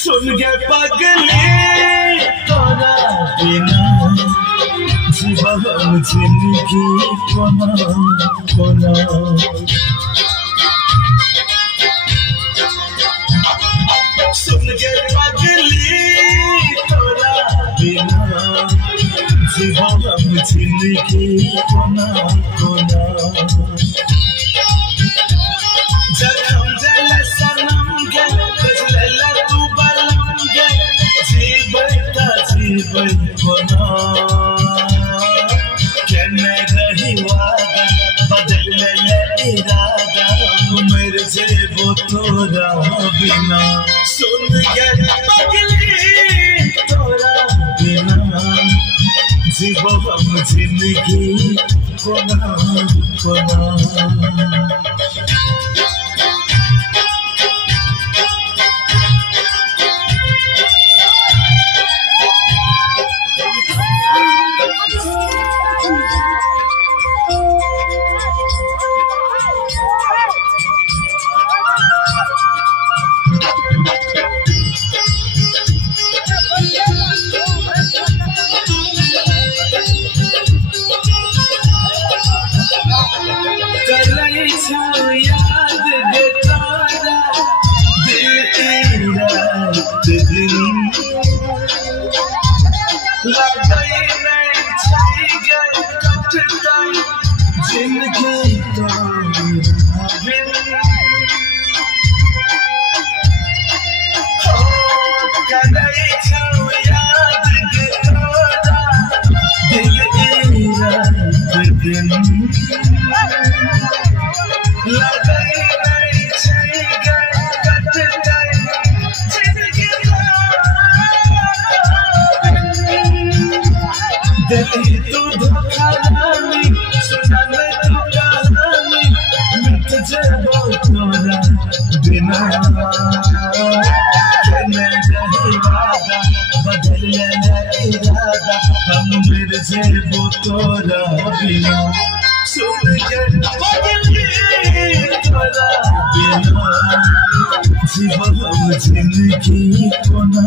सुन के पगले तोरा बिना जीवन जिंदगी कोना कोना सुन के पगले तोरा बिना जीवन जिंदगी कोना कोना जखम जल सनम के बजले तू बलम के जीवन कोना के मैं रही वादा बदल ले इरादा उम्र जे वो तोरा बिना सुन के पगली तोरा बिना जीवन जिंदगी कोना कोना याद दे तारा दिल रात दिन लगई नहीं छई गई कटताई जिंदगी तो बिन हो कदई छौ याद दे तारा दिल रात दिन लगई नहीं छई गई कटताई जिंदगी दिल तू धोखा रानी सुनल तू कहानी मिट जेबो तोरा बिना मैं रही वादा बदल ले इरादा हम मिट जेबो तोरा बिना सुन के पगली तोरा बिना जीवन जिंदगी कोना